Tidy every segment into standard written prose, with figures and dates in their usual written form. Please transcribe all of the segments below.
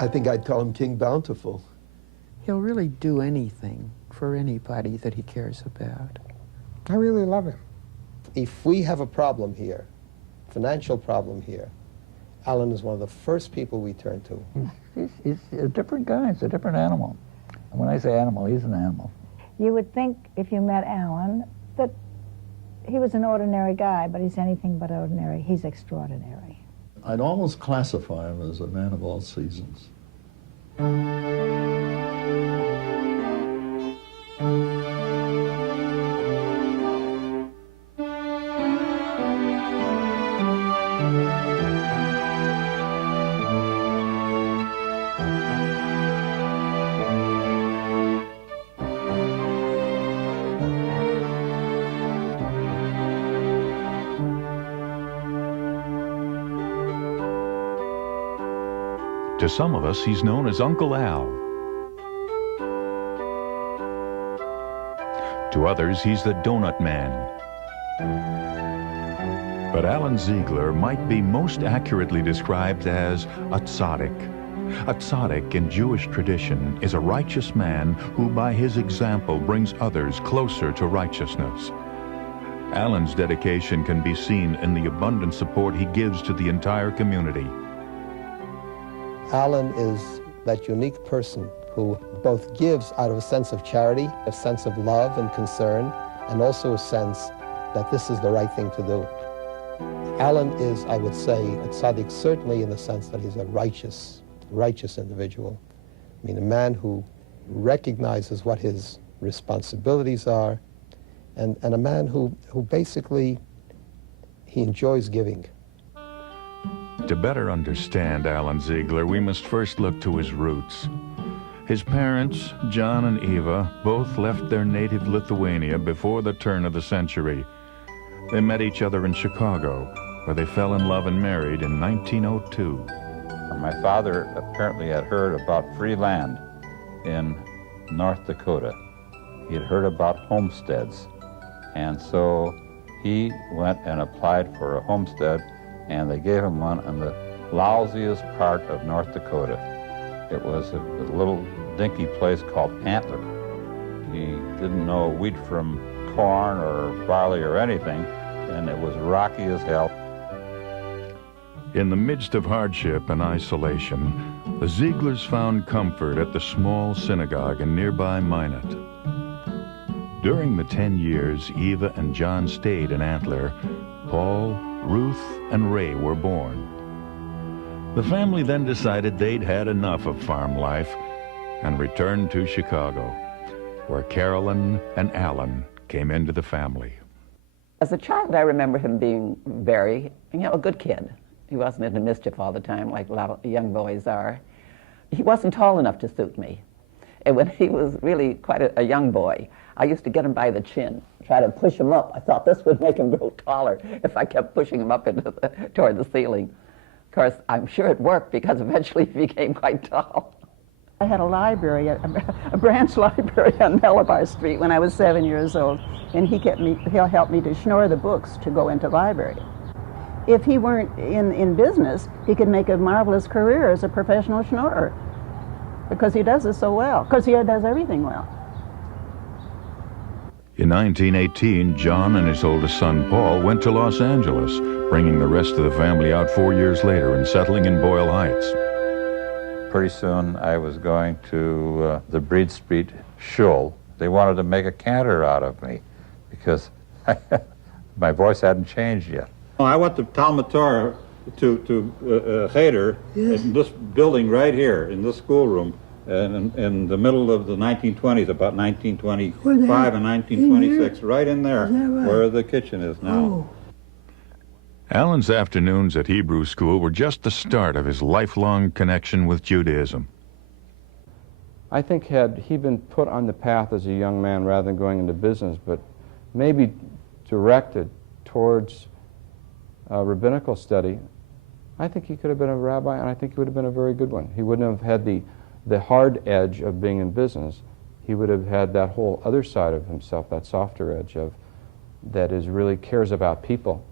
I think I'd call him King Bountiful. He'll really do anything for anybody that he cares about. I really love him. If we have a problem here, financial problem here, Allen is one of the first people we turn to. He's a different guy. He's a different animal. And when I say animal, he's an animal. You would think, if you met Allen, that he was an ordinary guy, but he's anything but ordinary. He's extraordinary. I'd almost classify him as a man of all seasons. To some of us, he's known as Uncle Al. To others, he's the Donut Man. But Allen Ziegler might be most accurately described as a tzaddik. A tzaddik in Jewish tradition is a righteous man who by his example brings others closer to righteousness. Allen's dedication can be seen in the abundant support he gives to the entire community. Allen is that unique person who both gives out of a sense of charity, a sense of love and concern, and also a sense that this is the right thing to do. Allen is, I would say, a tzaddik certainly in the sense that he's a righteous individual. I mean, a man who recognizes what his responsibilities are, and a man who basically, he enjoys giving. To better understand Allen Ziegler, we must first look to his roots. His parents, John and Eva, both left their native Lithuania before the turn of the century. They met each other in Chicago, where they fell in love and married in 1902. My father apparently had heard about free land in North Dakota. He had heard about homesteads, and so he went and applied for a homestead, and they gave him one in the lousiest part of North Dakota. It was a little dinky place called Antler. He didn't know wheat from corn or barley or anything, and it was rocky as hell. In the midst of hardship and isolation, the Zieglers found comfort at the small synagogue in nearby Minot. During the 10 years Eva and John stayed in Antler, Paul, Ruth, and Ray were born. The family then decided they'd had enough of farm life and returned to Chicago, where Carolyn and Allen came into the family. As a child, I remember him being very, a good kid. He wasn't into mischief all the time like a lot of young boys are. He wasn't tall enough to suit me. And when he was really quite a young boy, I used to get him by the chin, try to push him up. I thought this would make him grow taller if I kept pushing him up toward the ceiling. Of course, I'm sure it worked because eventually he became quite tall. I had a library, a branch library on Malabar Street when I was 7 years old, and he'll help me to schnorr the books to go into library. If he weren't in business, he could make a marvelous career as a professional schnorrer, because he does it so well, because he does everything well. In 1918, John and his oldest son, Paul, went to Los Angeles, bringing the rest of the family out 4 years later and settling in Boyle Heights. Pretty soon I was going to the Breed Street shul. They wanted to make a cantor out of me because my voice hadn't changed yet. I went to Talmud Torah to Cheder, in this building right here, in this schoolroom, in the middle of the 1920s, about 1925 and 1926, right in there, where the kitchen is now. Oh. Allen's afternoons at Hebrew school were just the start of his lifelong connection with Judaism. I think had he been put on the path as a young man rather than going into business, but maybe directed towards rabbinical study, I think he could have been a rabbi, and I think he would have been a very good one. He wouldn't have had the hard edge of being in business. He would have had that whole other side of himself, that softer edge that really cares about people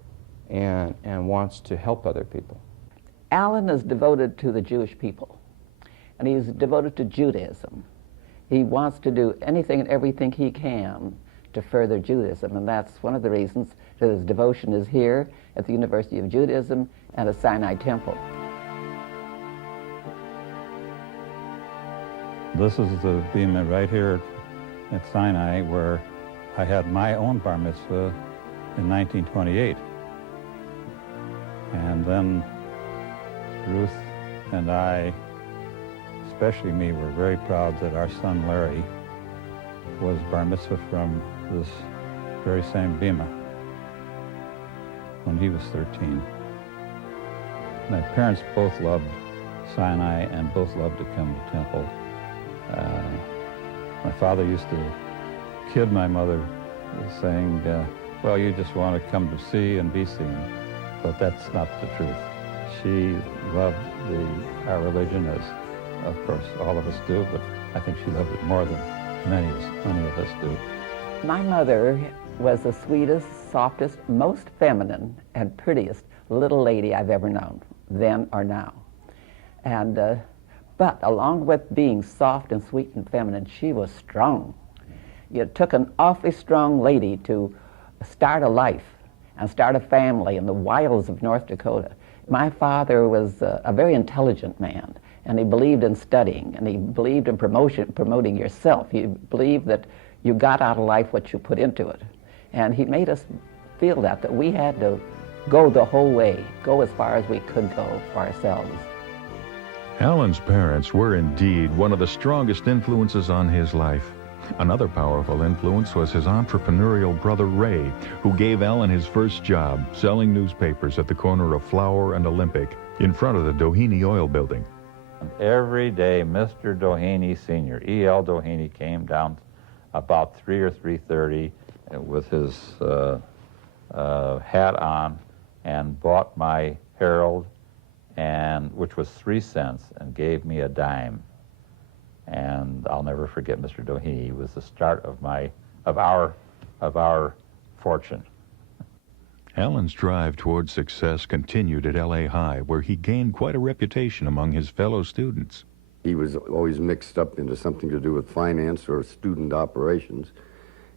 and wants to help other people. Allen is devoted to the Jewish people. and he's devoted to Judaism. He wants to do anything and everything he can to further Judaism, and that's one of the reasons that his devotion is here at the University of Judaism and at Sinai Temple. This is the bema right here at Sinai where I had my own bar mitzvah in 1928. And then Ruth and I, especially me, were very proud that our son Larry was bar mitzvah from this very same bema when he was 13. My parents both loved Sinai and both loved to come to temple. My father used to kid my mother saying, well, you just want to come to see and be seen. But that's not the truth. She loved our religion, as of course all of us do, but I think she loved it more than many of us do. My mother was the sweetest, softest, most feminine, and prettiest little lady I've ever known, then or now. And but along with being soft and sweet and feminine, she was strong. It took an awfully strong lady to start a life and start a family in the wilds of North Dakota. My father was a very intelligent man, and he believed in studying, and he believed in promoting yourself. He believed that you got out of life what you put into it. And he made us feel that we had to go the whole way, go as far as we could go for ourselves. Allen's parents were indeed one of the strongest influences on his life. Another powerful influence was his entrepreneurial brother Ray, who gave Allen his first job selling newspapers at the corner of Flower and Olympic in front of the Doheny Oil Building. And every day, Mr. Doheny Sr., E.L. Doheny, came down about 3 or 3:30 with his hat on and bought my Herald, which was 3 cents, and gave me a dime. And I'll never forget Mr. Doheny. He was the start of our fortune. Allen's drive toward success continued at L.A. High, where he gained quite a reputation among his fellow students. He was always mixed up into something to do with finance or student operations.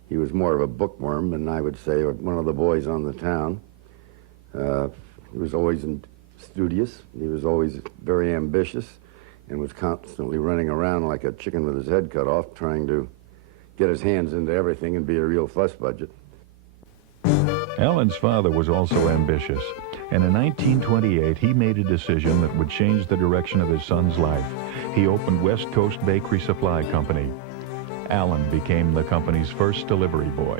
He was more of a bookworm than I would say one of the boys on the town. He was always studious. He was always very ambitious and was constantly running around like a chicken with his head cut off, trying to get his hands into everything and be a real fuss budget. Allen's father was also ambitious, and in 1928 he made a decision that would change the direction of his son's life. He opened West Coast Bakery Supply Company. Allen became the company's first delivery boy.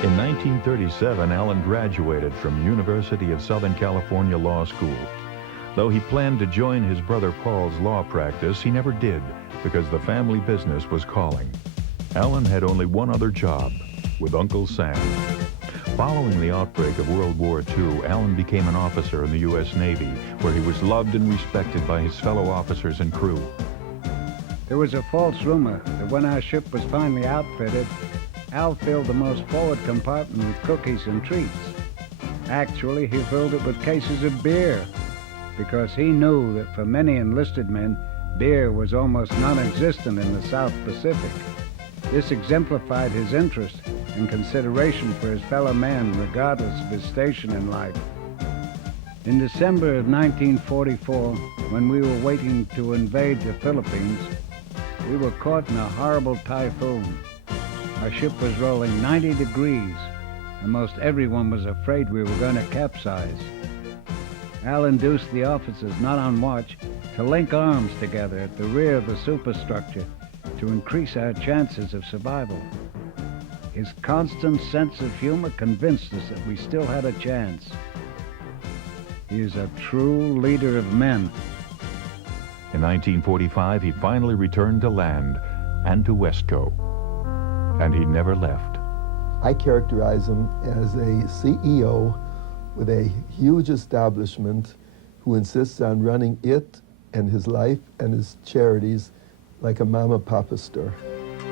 In 1937, Allen graduated from University of Southern California Law School. Though he planned to join his brother Paul's law practice, he never did because the family business was calling. Allen had only one other job, with Uncle Sam. Following the outbreak of World War II, Allen became an officer in the U.S. Navy, where he was loved and respected by his fellow officers and crew. There was a false rumor that when our ship was finally outfitted, Al filled the most forward compartment with cookies and treats. Actually, he filled it with cases of beer, because he knew that for many enlisted men, beer was almost non-existent in the South Pacific. This exemplified his interest and consideration for his fellow man, regardless of his station in life. In December of 1944, when we were waiting to invade the Philippines, we were caught in a horrible typhoon. Our ship was rolling 90 degrees, and most everyone was afraid we were going to capsize. Al induced the officers not on watch to link arms together at the rear of the superstructure to increase our chances of survival. His constant sense of humor convinced us that we still had a chance. He is a true leader of men. In 1945, he finally returned to land and to Westco. And he never left. I characterize him as a CEO with a huge establishment who insists on running it and his life and his charities like a mama papa store.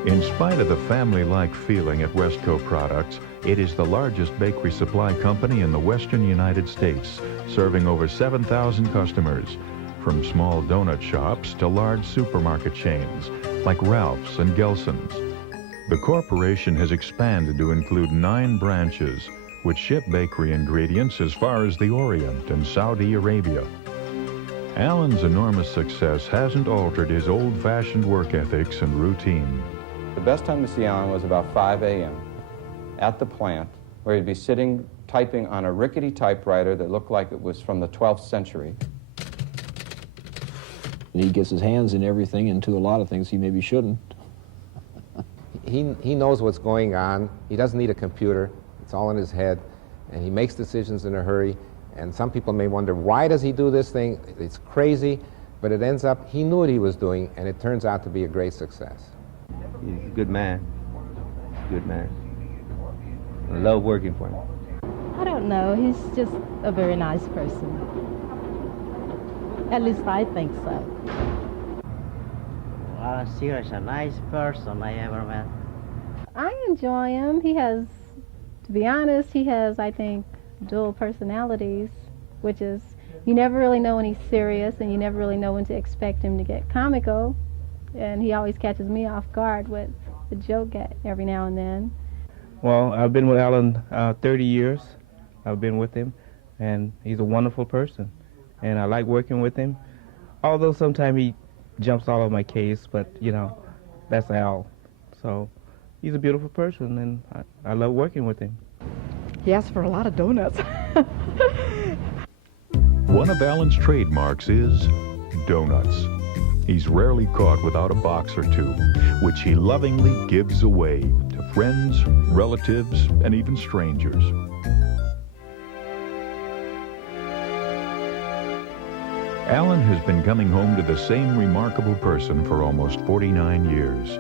In spite of the family-like feeling at Westco Products, it is the largest bakery supply company in the western United States, serving over 7,000 customers, from small donut shops to large supermarket chains like Ralph's and Gelson's. The corporation has expanded to include 9 branches, which ship bakery ingredients as far as the Orient and Saudi Arabia. Allen's enormous success hasn't altered his old-fashioned work ethics and routine. The best time to see Allen was about 5 a.m. at the plant, where he'd be sitting typing on a rickety typewriter that looked like it was from the 12th century. He gets his hands in everything, into a lot of things he maybe shouldn't. He knows what's going on. He doesn't need a computer. It's all in his head, and he makes decisions in a hurry. And some people may wonder, why does he do this thing? It's crazy, but it ends up, he knew what he was doing, and it turns out to be a great success. He's a good man. Good man. I love working for him. I don't know. He's just a very nice person. At least I think so. Allen Ziegler is a nice person I ever met. I enjoy him. He has, to be honest, he has, I think, dual personalities, which is, you never really know when he's serious, and you never really know when to expect him to get comical. And he always catches me off guard with a joke every now and then. Well, I've been with Allen 30 years. I've been with him, and he's a wonderful person. And I like working with him, although sometimes he jumps all over my case, but, you know, that's Al. So he's a beautiful person, and I love working with him. He asked for a lot of donuts. One of Allen's trademarks is donuts. He's rarely caught without a box or two, which he lovingly gives away to friends, relatives, and even strangers. Allen has been coming home to the same remarkable person for almost 49 years.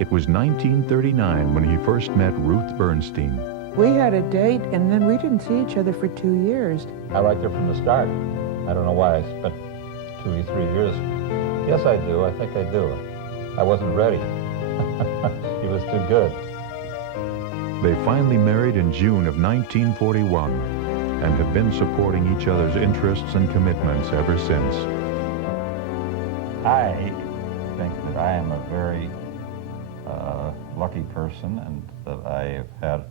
It was 1939 when he first met Ruth Bernstein. We had a date, and then we didn't see each other for 2 years. I liked her from the start. I don't know why I spent 2 or 3 years. Yes, I do. I think I do. I wasn't ready. He was too good. They finally married in June of 1941 and have been supporting each other's interests and commitments ever since. I think that I am a very lucky person, and that I have had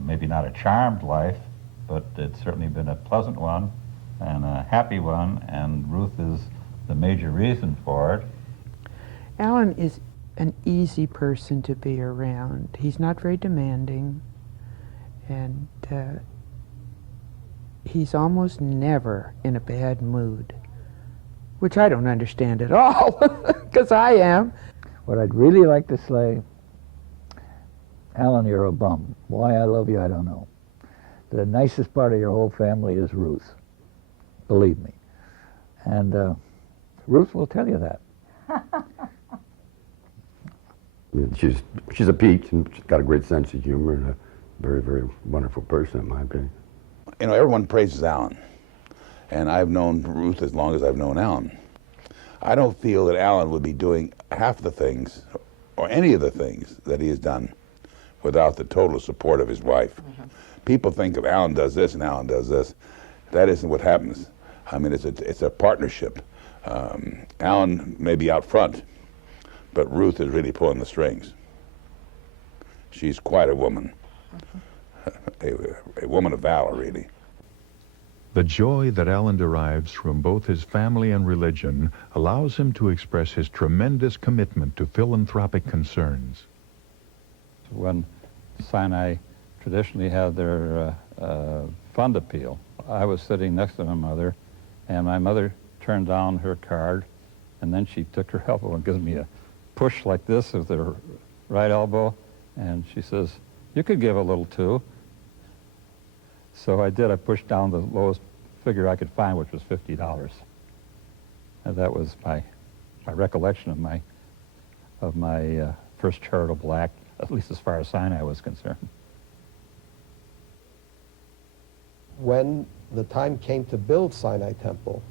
maybe not a charmed life, but it's certainly been a pleasant one and a happy one, and Ruth is the major reason for it. Allen is an easy person to be around. He's not very demanding, and he's almost never in a bad mood, which I don't understand at all, because I am. What I'd really like to say, Allen, you're a bum. Why I love you, I don't know. The nicest part of your whole family is Ruth. Believe me. And Ruth will tell you that. She's a peach, and she's got a great sense of humor, and a very, very wonderful person, in my opinion. You know, everyone praises Allen, and I've known Ruth as long as I've known Allen. I don't feel that Allen would be doing half the things, or any of the things that he has done, without the total support of his wife. People think of Allen does this and Allen does this. That isn't what happens. I mean, it's a partnership. Allen may be out front, but Ruth is really pulling the strings. She's quite a woman, a woman of valor, really. The joy that Allen derives from both his family and religion allows him to express his tremendous commitment to philanthropic concerns. When Sinai traditionally had their fund appeal, I was sitting next to my mother, and my mother turned down her card, and then she took her elbow and gives me a push like this with her right elbow, and she says, "You could give a little too." So I did. I pushed down the lowest figure I could find, which was $50. And that was my recollection of my first charitable act, at least as far as Sinai was concerned. When the time came to build Sinai Temple,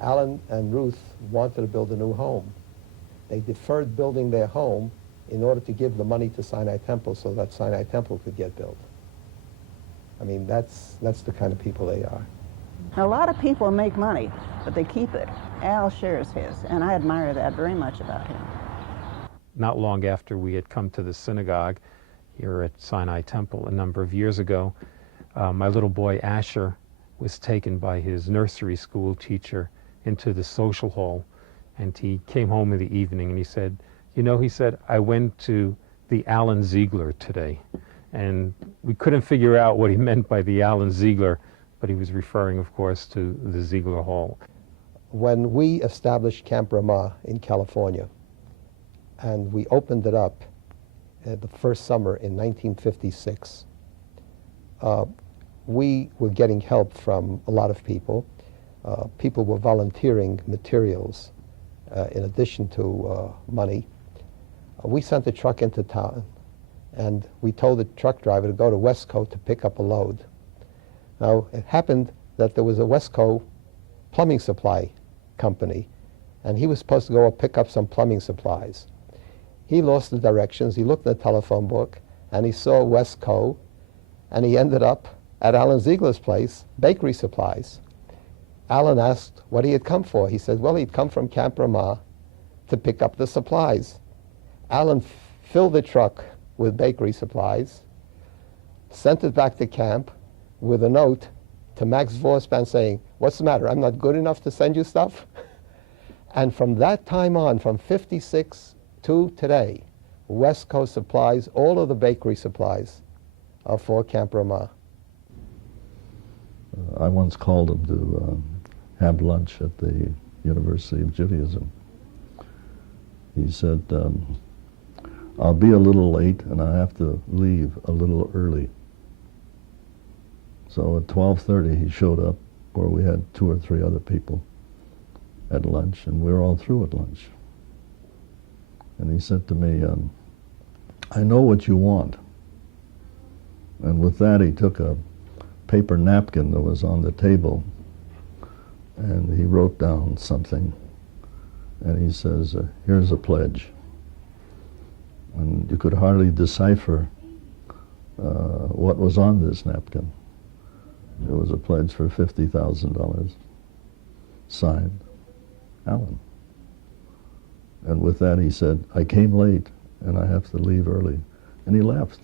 Allen and Ruth wanted to build a new home. They deferred building their home in order to give the money to Sinai Temple so that Sinai Temple could get built. I mean, that's the kind of people they are. A lot of people make money, but they keep it. Al shares his, and I admire that very much about him. Not long after we had come to the synagogue here at Sinai Temple a number of years ago, my little boy Asher was taken by his nursery school teacher into the social hall, and he came home in the evening and he said, you know, he said, I went to the Allen Ziegler today. And we couldn't figure out what he meant by the Allen Ziegler, but he was referring, of course, to the Ziegler Hall. When we established Camp Ramah in California, and we opened it up the first summer in 1956, we were getting help from a lot of people. People were volunteering materials in addition to money. We sent a truck into town, and we told the truck driver to go to Westco to pick up a load. Now, it happened that there was a Westco plumbing supply company, and he was supposed to go pick up some plumbing supplies. He lost the directions, he looked in the telephone book, and he saw Westco, and he ended up at Allen Ziegler's place, bakery supplies. Allen asked what he had come for. He said, well, he'd come from Camp Ramah to pick up the supplies. Allen filled the truck with bakery supplies, sent it back to camp with a note to Max Vorspan saying, what's the matter, I'm not good enough to send you stuff? And from that time on, from 56 to today, Westco supplies all of the bakery supplies for Camp Ramah. I once called him to have lunch at the University of Judaism. He said, I'll be a little late and I have to leave a little early. So at 12:30 he showed up, where we had 2 or 3 other people at lunch, and we were all through at lunch. And he said to me, I know what you want. And with that he took a paper napkin that was on the table and he wrote down something, and he says, here's a pledge. And you could hardly decipher what was on this napkin. It was a pledge for $50,000, signed Allen. And with that he said, I came late and I have to leave early. And he left.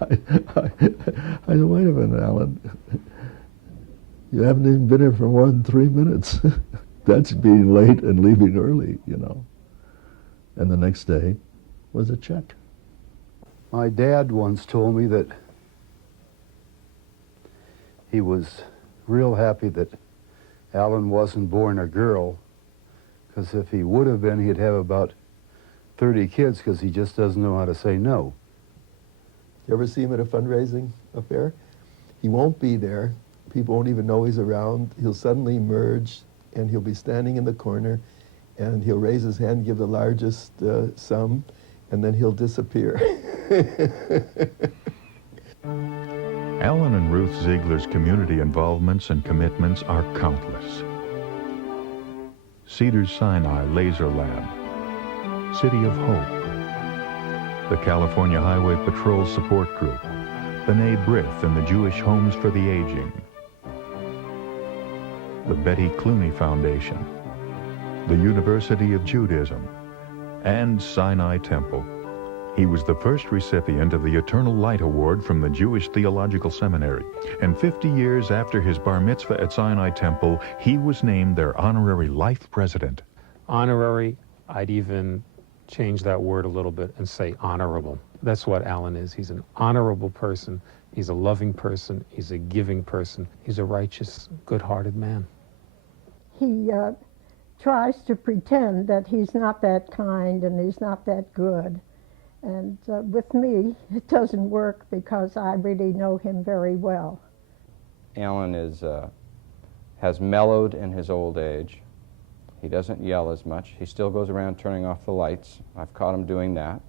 I said, wait a minute, Allen. You haven't even been here for more than 3 minutes. That's being late and leaving early, you know. And the next day was a check. My dad once told me that he was real happy that Allen wasn't born a girl, because if he would have been, he'd have about 30 kids, because he just doesn't know how to say no. You ever see him at a fundraising affair? He won't be there. People won't even know he's around. He'll suddenly emerge, and he'll be standing in the corner, and he'll raise his hand, give the largest sum, and then he'll disappear. Allen and Ruth Ziegler's community involvements and commitments are countless. SEDER's Sinai Laser Lab, City of Hope, the California Highway Patrol Support Group, B'nai B'rith and the Jewish Homes for the Aging, the Betty Clooney Foundation, the University of Judaism, and Sinai Temple. He was the first recipient of the Eternal Light Award from the Jewish Theological Seminary. And 50 years after his bar mitzvah at Sinai Temple, he was named their honorary life president. Honorary, I'd even change that word a little bit and say honorable. That's what Allen is. He's an honorable person. He's a loving person. He's a giving person. He's a righteous, good-hearted man. He tries to pretend that he's not that kind and he's not that good. And with me, it doesn't work because I really know him very well. Allen has mellowed in his old age. He doesn't yell as much. He still goes around turning off the lights. I've caught him doing that.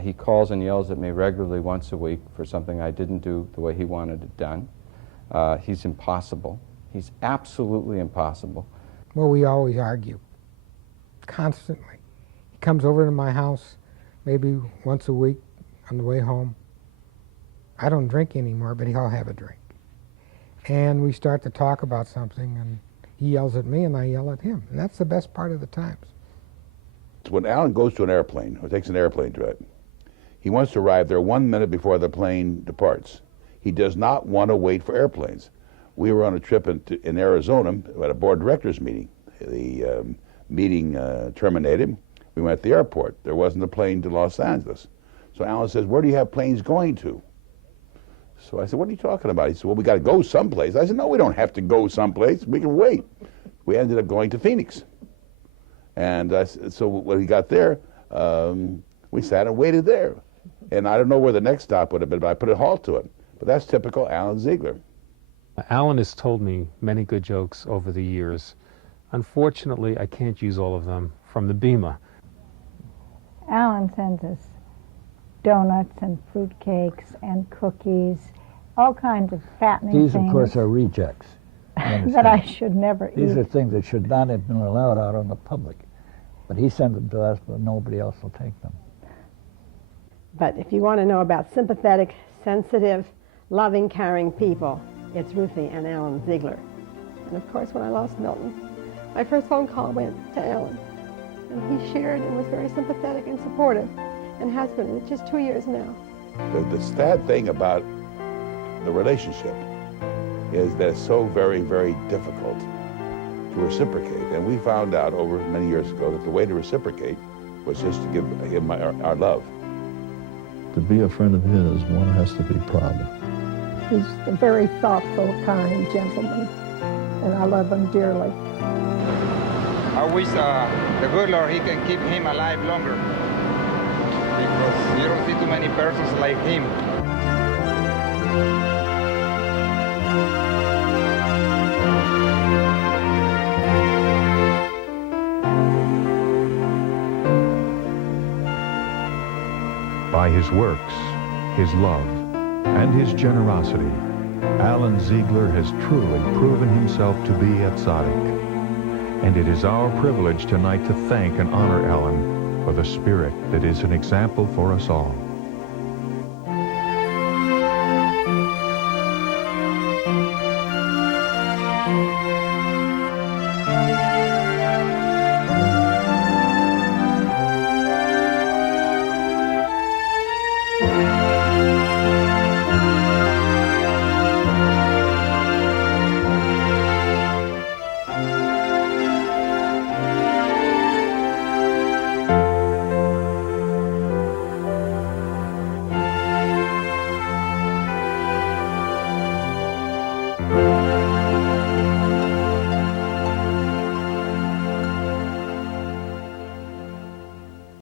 He calls and yells at me regularly once a week for something I didn't do the way he wanted it done. He's impossible. He's absolutely impossible. Well, we always argue. constantly. He comes over to my house maybe once a week on the way home. I don't drink anymore, but he'll have a drink. And we start to talk about something, and he yells at me and I yell at him. And that's the best part of the times. When Allen goes to an airplane or takes an airplane trip, he wants to arrive there 1 minute before the plane departs. He does not want to wait for airplanes. We were on a trip in Arizona at a board directors meeting. The meeting terminated. We went to the airport. There wasn't a plane to Los Angeles. So Allen says, "Where do you have planes going to?" So I said, "What are you talking about?" He said, "Well, we got to go someplace." I said, "No, we don't have to go someplace. We can wait." We ended up going to Phoenix. And so when we got there, we sat and waited there. And I don't know where the next stop would have been, but I put a halt to it. But that's typical Allen Ziegler. Allen has told me many good jokes over the years. Unfortunately, I can't use all of them from the Bima. Allen sends us donuts and fruit cakes and cookies, all kinds of fattening These, things. of course, are rejects. that I should never eat. These are things that should not have been allowed out on the public. But he sent them to us, but nobody else will take them. But if you want to know about sympathetic, sensitive, loving, caring people, it's Ruthie and Allen Ziegler. And of course, when I lost Milton, my first phone call went to Allen. And he shared and was very sympathetic and supportive, and has been. It's just 2 years now. The sad thing about the relationship is that it's so very, very difficult to reciprocate. And we found out over many years ago that the way to reciprocate was just to give him our love. To be a friend of his, one has to be proud. He's a very thoughtful, kind gentleman, and I love him dearly. I wish the good Lord, he can keep him alive longer, because you don't see too many persons like him. By his works, his love, and his generosity, Allen Ziegler has truly proven himself to be a tzaddik. And it is our privilege tonight to thank and honor Allen for the spirit that is an example for us all.